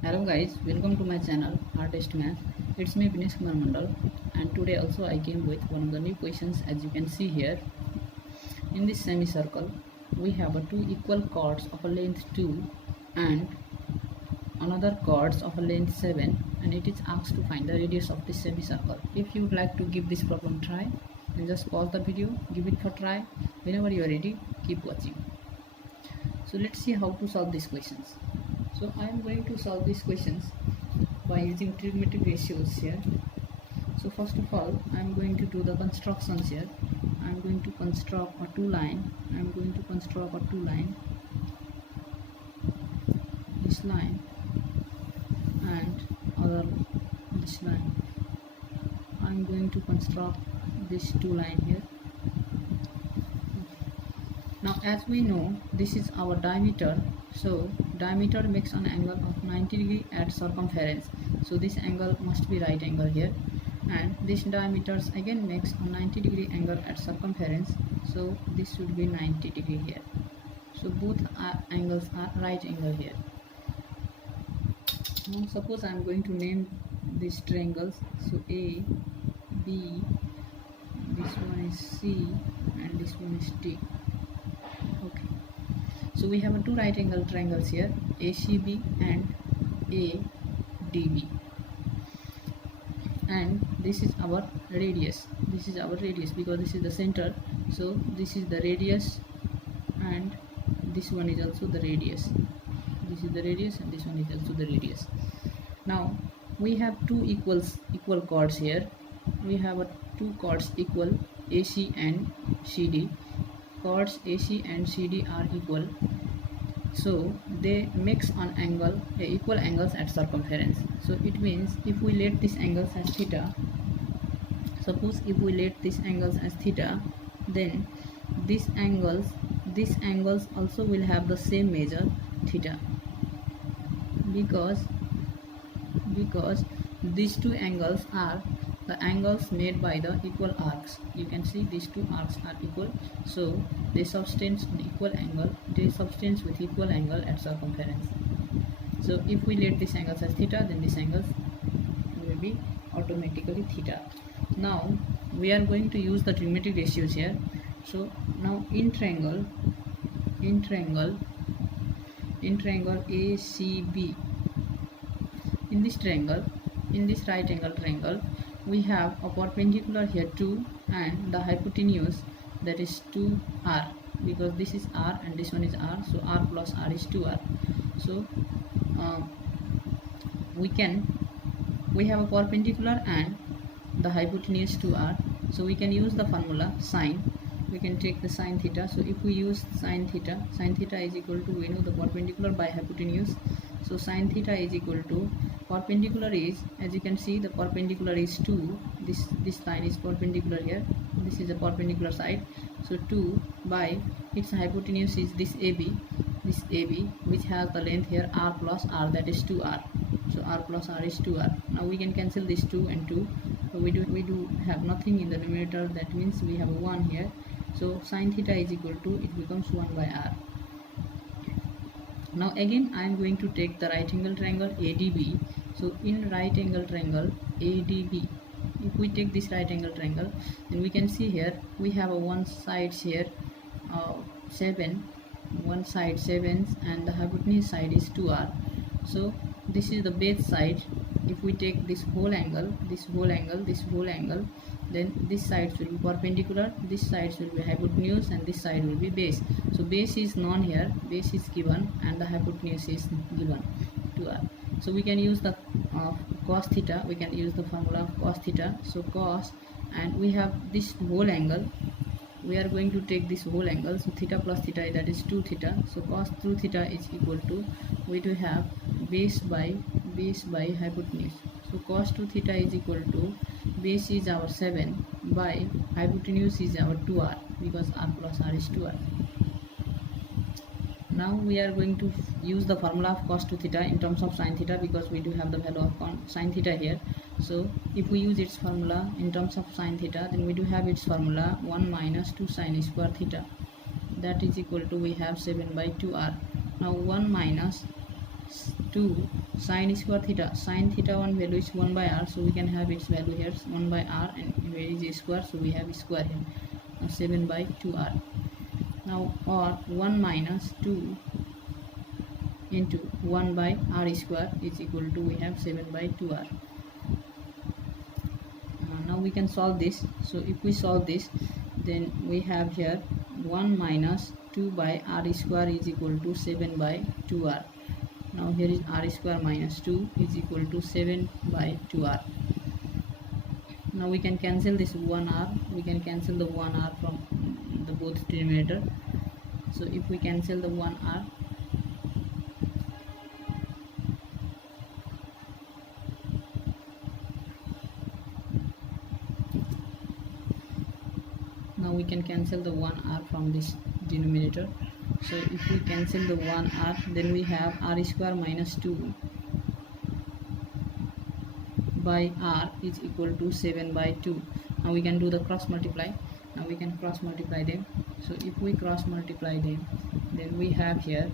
Hello guys, welcome to my channel Hardestmaths. It's me Binesh Kumar Mandal, and today also I came with one of the new questions. As you can see here, in this semicircle we have two equal chords of a length 2 and another chords of a length 7, and it is asked to find the radius of this semicircle. If you would like to give this problem try, then just pause the video, give it for try. Whenever you are ready, keep watching. So let's see how to solve these questions. So I am going to solve these questions by using trigonometric ratios here. So first of all, I am going to do the constructions here. I am going to construct a two line. This line and other this line. I am going to construct this two line here. Now as we know, this is our diameter, so diameter makes an angle of 90 degree at circumference, so this angle must be right angle here, and this diameter again makes a 90 degree angle at circumference, so this should be 90 degree here. So both angles are right angle here. Now suppose I am going to name these triangles, so A, B, this one is C, and this one is D. Okay, so we have two right angle triangles here, ACB and ADB, and this is our radius. Because this is the center, so this is the radius, and this one is also the radius. This is the radius and this one is also the radius. Now we have two equal chords here. We have two chords equal, AC and CD. Chords AC and CD are equal, so they makes an angle, equal angles at circumference. So it means if we let these angles as theta, suppose if we let these angles as theta, then these angles also will have the same measure theta, because these two angles are the angles made by the equal arcs. You can see these two arcs are equal, so they subtend equal angle. They subtend with equal angle at circumference. So if we let these angles as theta, then these angles will be automatically theta. Now we are going to use the trigonometric ratios here. So now in triangle ACB, in this right angle triangle, we have a perpendicular here 2 and the hypotenuse, that is 2r, because this is r and this one is r, so r plus r is 2r. So we have a perpendicular and the hypotenuse 2r, so we can use the formula sine. We can take the sine theta. So if we use sine theta is equal to, we know the perpendicular by hypotenuse, so sine theta is equal to, perpendicular is, as you can see, the perpendicular is 2, this line is perpendicular here, this is a perpendicular side, so 2 by its hypotenuse is this AB, which has the length here r plus r, that is 2r, so r plus r is 2r. Now we can cancel this 2 and 2, so we do have nothing in the numerator, that means we have 1 here, so sine theta is equal to, it becomes 1 by r. Now again I am going to take the right angle triangle ADB. So in right angle triangle ADB, if we take this right angle triangle, then we can see here we have a one side here 7, one side 7, and the hypotenuse side is 2r. So this is the base side. If we take this whole angle, then this side will be perpendicular, this side will be hypotenuse, and this side will be base. So base is known here, base is given, and the hypotenuse is given 2r. So we can use the cos theta, we can use the formula of cos theta. So cos, and we have this whole angle, we are going to take this whole angle, so theta plus theta, that is 2 theta. So cos 2 theta is equal to, we do have base by hypotenuse. So cos 2 theta is equal to, base is our 7 by hypotenuse is our 2r, because r plus r is 2r. Now we are going to use the formula of cos 2 theta in terms of sin theta, because we do have the value of sin theta here. So if we use its formula in terms of sin theta, then we do have its formula 1 minus 2 sin square theta, that is equal to, we have 7 by 2r. Now 1 minus 2 sine square theta. Sine theta 1 value is 1 by r, so we can have its value here 1 by r, and where is a square, so we have a square here. Now 7 by 2r. Now, or 1 minus 2 into 1 by r square is equal to, we have 7 by 2r. Now we can solve this. So if we solve this, then we have here 1 minus 2 by r square is equal to 7 by 2r. Now here is r square minus 2 is equal to 7 by 2r. Now we can cancel this 1r, we can cancel the 1r from the both denominator. So if we cancel the 1r, now we can cancel the 1r from this denominator. So if we cancel the 1r, then we have r square minus 2 by r is equal to 7 by 2. Now we can do the cross multiply. Now we can cross multiply them. So if we cross multiply them, then we have here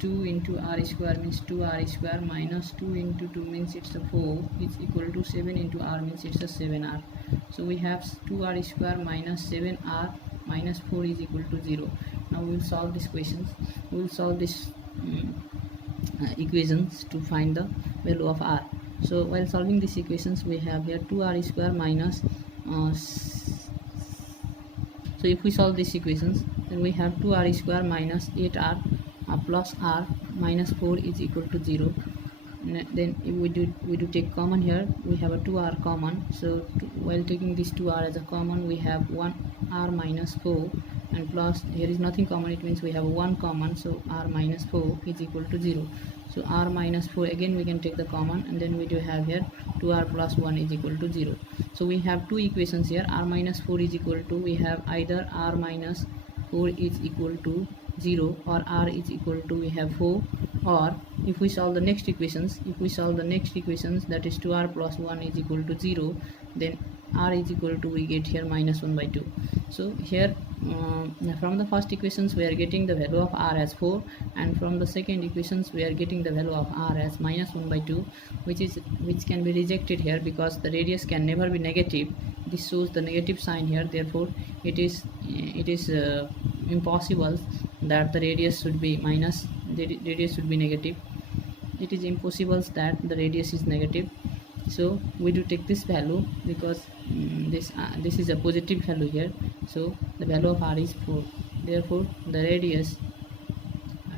2 into r square means 2r square minus 2 into 2 means it's a 4 is equal to 7 into r means it's a 7r. So we have 2r square minus 7r minus 4 is equal to 0. Now we will solve these questions. We will solve this equations to find the value of r. So while solving these equations, we have here 2r square minus so if we solve these equations, then we have 2r square minus 8r plus r minus 4 is equal to 0. Then if we do take common here, we have a 2r common. So while taking this 2r as a common, we have 1r minus 4, and plus here is nothing common, it means we have 1 common, so r minus 4 is equal to 0. So r minus 4, again we can take the common, and then we do have here 2r plus 1 is equal to 0. So we have two equations here. R minus 4 is equal to, we have either r minus 4 is equal to 0 or r is equal to, we have 4, or if we solve the next equations, that is 2r plus 1 is equal to 0, then r is equal to, we get here minus 1 by 2. So here from the first equations we are getting the value of r as 4, and from the second equations we are getting the value of r as minus 1 by 2, which can be rejected here because the radius can never be negative. This shows the negative sign here, therefore it is impossible that the radius should be minus, the radius should be negative. It is impossible that the radius is negative. So we do take this value because this is a positive value here, so the value of r is 4. Therefore the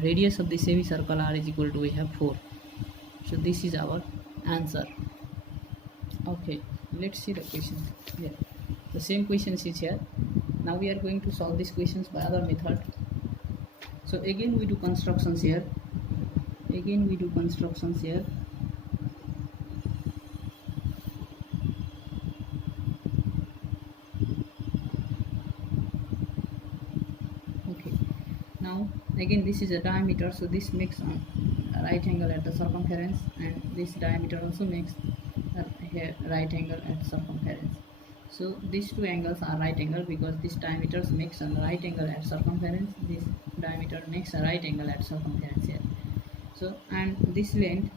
radius of the semicircle r is equal to, we have 4. So this is our answer. Okay, let's see the question here. The same question is here. Now we are going to solve these questions by other method. So again we do constructions here. Okay, now again this is a diameter, so this makes a right angle at the circumference, and this diameter also makes a right angle at circumference. So these two angles are right angle because this diameter makes a right angle at circumference, this diameter makes a right angle at circumference here. So and this length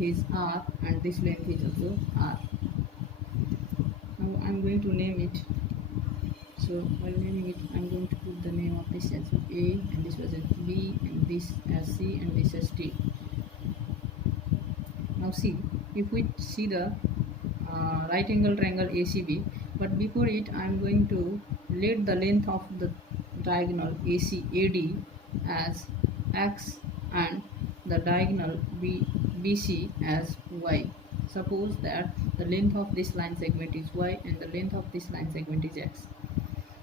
is r, and this length is also r. Now I am going to name it. So while naming it, I am going to put the name of this as A, and this was as B, and this as C, and this as D. Now see, if we see the right angle triangle ACB, but before it I am going to let the length of the diagonal AD as x and the diagonal BC as y. Suppose that the length of this line segment is y and the length of this line segment is x.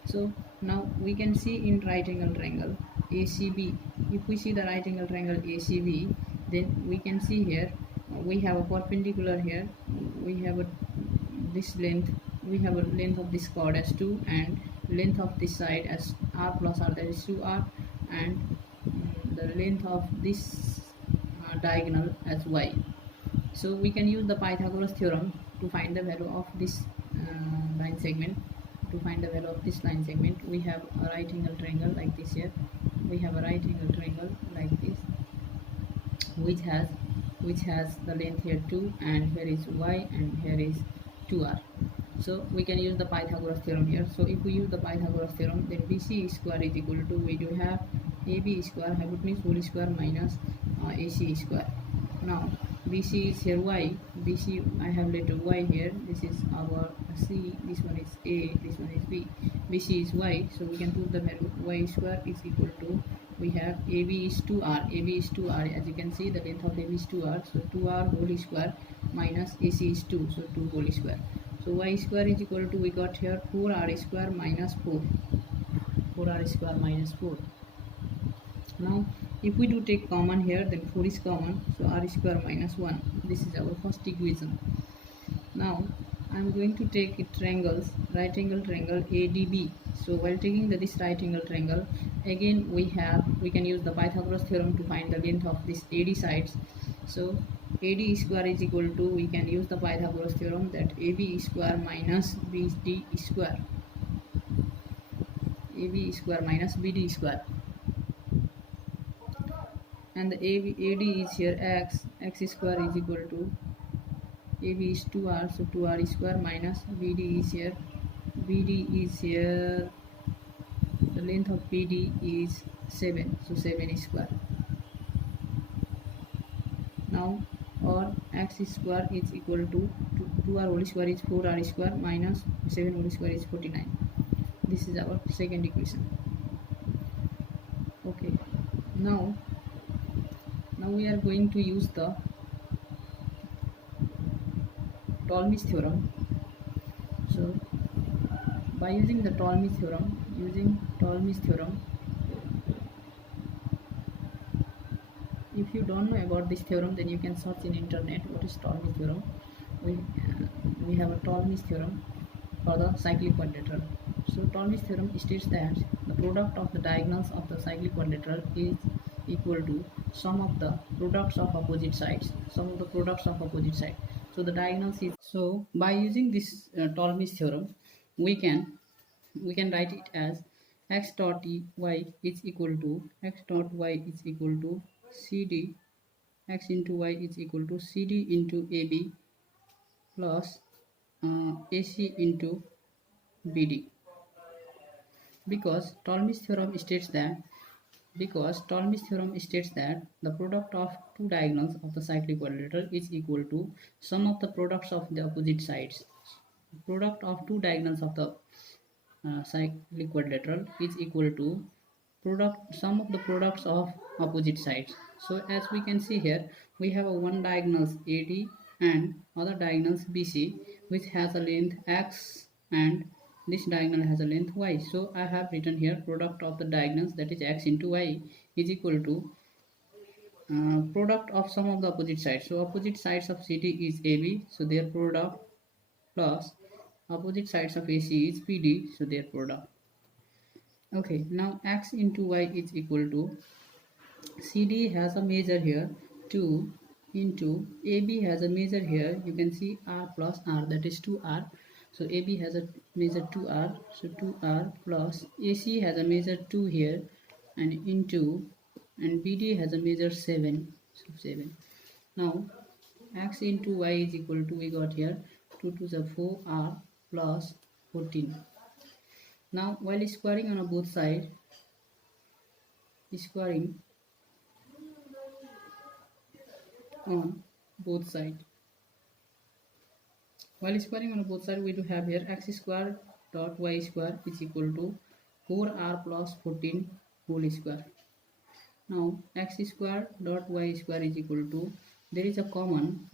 So now we can see in right angle triangle ACB, if we see the right angle triangle ACB, then we can see here we have a perpendicular here, we have this length, we have a length of this chord as 2 and length of this side as r plus r, that is 2r, and the length of this diagonal as y. So we can use the Pythagoras theorem to find the value of this line segment. To find the value of this line segment, we have a right angle triangle like this here. We have a right angle triangle like this. which has the length here 2, and here is y, and here is 2r. So we can use the Pythagoras theorem here. So if we use the Pythagoras theorem, then BC square is equal to, we do have AB square hypotenuse whole square minus AC square. Now BC is here y, BC I have letter y here, this is our C, this one is A, this one is B, BC is y, so we can put the value y square is equal to, we have AB is 2r, AB is 2r, as you can see the length of AB is 2r, so 2r whole square minus AC is 2, so 2 whole square. So y square is equal to, we got here 4r square minus 4, 4r square minus 4. Now if we do take common here, then 4 is common, so r square minus 1. This is our first equation. Now I am going to take triangles, right angle triangle ADB. So while taking this right angle triangle, again we can use the Pythagoras theorem to find the length of this AD sides. So AD square is equal to, we can use the Pythagoras theorem, that AB square minus BD square, AB square minus BD square, and the AD is here x square is equal to, AB is 2r, so 2r square minus BD is here, BD is here, the length of BD is 7, so 7 square. Now or x square is equal to 2r whole square is 4r square minus 7 whole square is 49. This is our second equation. Okay, now we are going to use the Ptolemy's theorem. So by using the Ptolemy's theorem, if you don't know about this theorem, then you can search in internet what is Ptolemy's theorem. We have a Ptolemy's theorem for the cyclic quadrilateral. So Ptolemy's theorem states that the product of the diagonals of the cyclic quadrilateral is equal to sum of the products of opposite sides. So the diagonals is, so by using this Ptolemy's theorem, we can write it as x dot y is equal to CD, x into y is equal to CD into AB plus AC into BD, because Ptolemy's theorem states that the product of two diagonals of the cyclic quadrilateral is equal to sum of the products of the opposite sides. Product of two diagonals of the cyclic quadrilateral is equal to sum of the products of opposite sides. So as we can see here, we have a one diagonals AD and other diagonals BC, which has a length x, and this diagonal has a length y. So I have written here product of the diagonals, that is x into y, is equal to product of sum of the opposite sides. So opposite sides of CD is AB, so their product, plus opposite sides of AC is BD, so their product. Okay, now x into y is equal to, CD has a measure here 2 into AB has a measure here, you can see r plus r, that is 2r. So AB has a measure 2r, so 2r plus AC has a measure 2 here, and into, and BD has a measure 7, so 7. Now x into y is equal to, we got here 2 to the 4r plus 14. Now while squaring on both sides, we do have here x square dot y square is equal to 4r plus 14 whole square. Now x square dot y square is equal to, there is a common,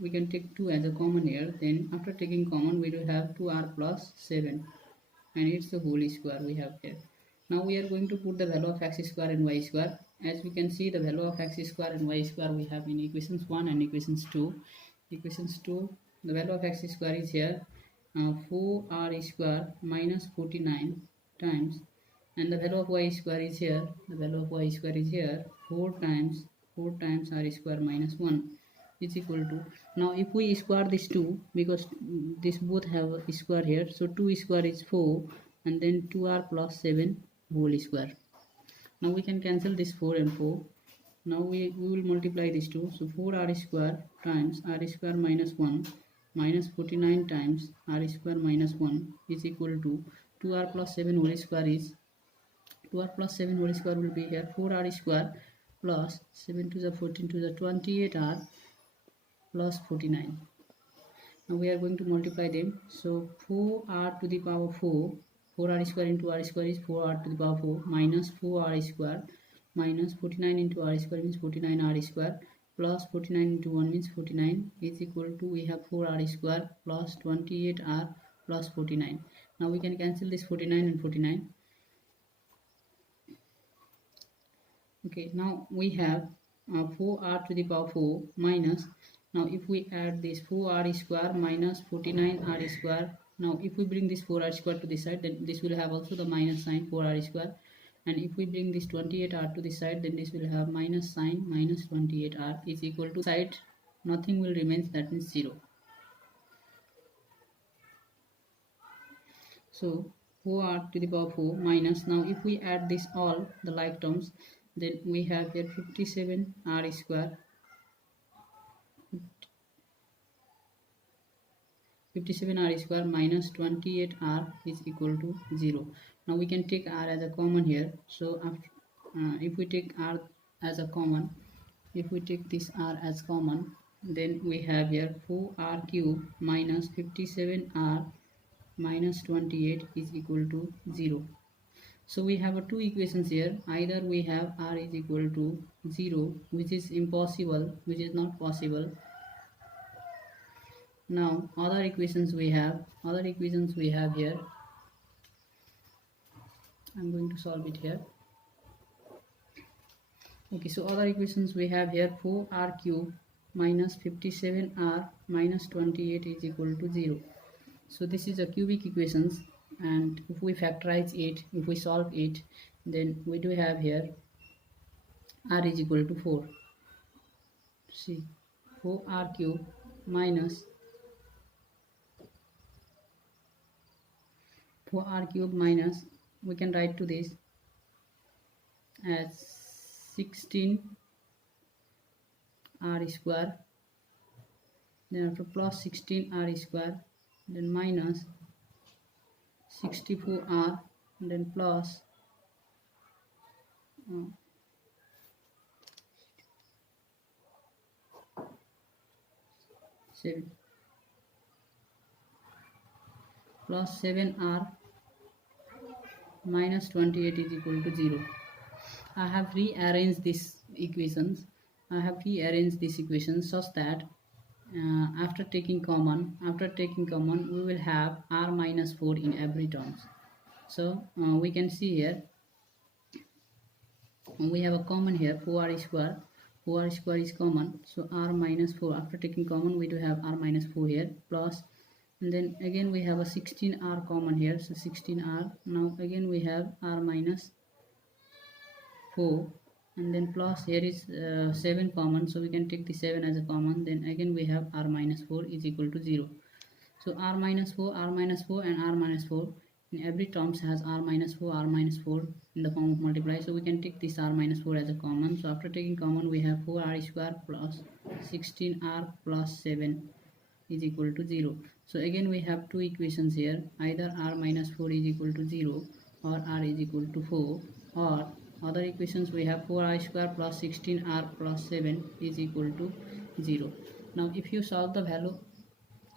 we can take 2 as a common here, then after taking common we do have 2r plus 7, and it's the whole square we have here. Now we are going to put the value of x square and y square. As we can see, the value of x square and y square we have in equations 1 and equations 2. The value of x square is here 4r square minus 49 times, and the value of y square is here, 4 times r square minus 1 is equal to, now if we square this 2, because this both have a square here, so 2 square is 4, and then 2r plus 7 whole square. Now we can cancel this 4 and 4, Now we will multiply these two. So 4r square times r square minus 1 minus 49 times r square minus 1 is equal to 2r plus 7 whole square is 2r plus 7 whole square will be here 4r square plus 7 to the 14 to the 28r plus 49. Now we are going to multiply them. So 4r to the power 4, 4r square into r square is 4r to the power 4 minus 4r square minus 49 into r square means 49r square plus 49 into 1 means 49 is equal to, we have 4r square plus 28r plus 49. Now we can cancel this 49 and 49. Okay, now we have 4r to the power 4 minus, now if we add this 4r square minus 49r square, now if we bring this 4r square to this side, then this will have also the minus sign 4r square, and if we bring this 28r to this side, then this will have minus sign minus 28r is equal to side nothing will remain, that means 0. So 4r to the power 4 minus, now if we add this all the like terms, then we have here 57r square 57r square minus 28r is equal to 0. Now we can take r as a common here. So after, if we take r as a common, if we take this r as common, then we have here 4r cube minus 57r minus 28 is equal to 0. So we have two equations here. Either we have r is equal to 0, which is impossible, which is not possible. Now other equations we have here. I'm going to solve it here. Okay, so other equations we have here 4r cube minus 57r minus 28 is equal to 0. So this is a cubic equations, and if we factorize it, if we solve it, then we do have here r is equal to 4. See, 4r cube minus 4r cube minus, we can write to this as 16r square, then after plus 16r square, then minus 64r, and then plus 7 plus 7r minus 28 is equal to 0. I have rearranged these equations. Such that after taking common, we will have r minus 4 in every terms. So we can see here we have a common here 4r square. 4r square is common, so r minus 4. After taking common, we do have r minus 4 here, plus, and then again we have a 16r common here, so 16r. Now again we have r minus 4, and then plus here is 7 common, so we can take the 7 as a common. Then again we have r minus 4 is equal to 0. So r minus 4 and r minus 4 in every terms has r minus 4 in the form of multiply. So we can take this r minus 4 as a common. So after taking common, we have 4r square plus 16r plus 7 is equal to 0. So again we have two equations here. Either r minus 4 is equal to 0 or r is equal to 4, or other equations we have 4r square plus 16r plus 7 is equal to 0. Now if you solve the value,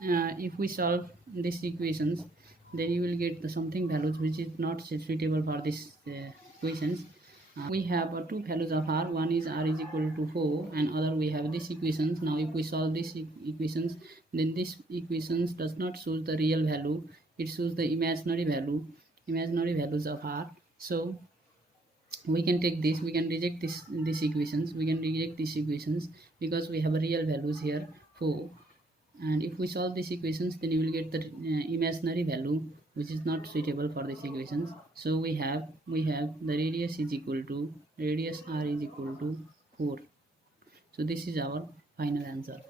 if we solve these equations, then you will get the something values which is not suitable for these equations. We have two values of r. One is r is equal to 4, and other we have these equations. Now if we solve these equations, then this equations does not show the real value, it shows the imaginary values of r. So we can take this, we can reject these equations, because we have a real values here 4. And if we solve these equations, then you will get the imaginary value which is not suitable for these equations. So we have the radius r is equal to 4. So this is our final answer.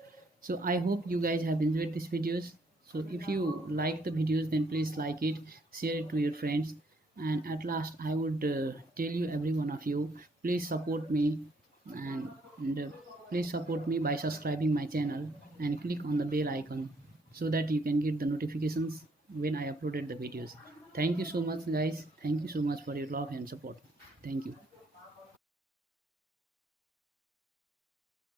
So I hope you guys have enjoyed these videos. So if you like the videos, then please like it, share it to your friends, and at last I would tell you, every one of you, please support me and please support me by subscribing my channel and click on the bell icon so that you can get the notifications when I uploaded the videos. Thank you so much guys. Thank you so much for your love and support. Thank you.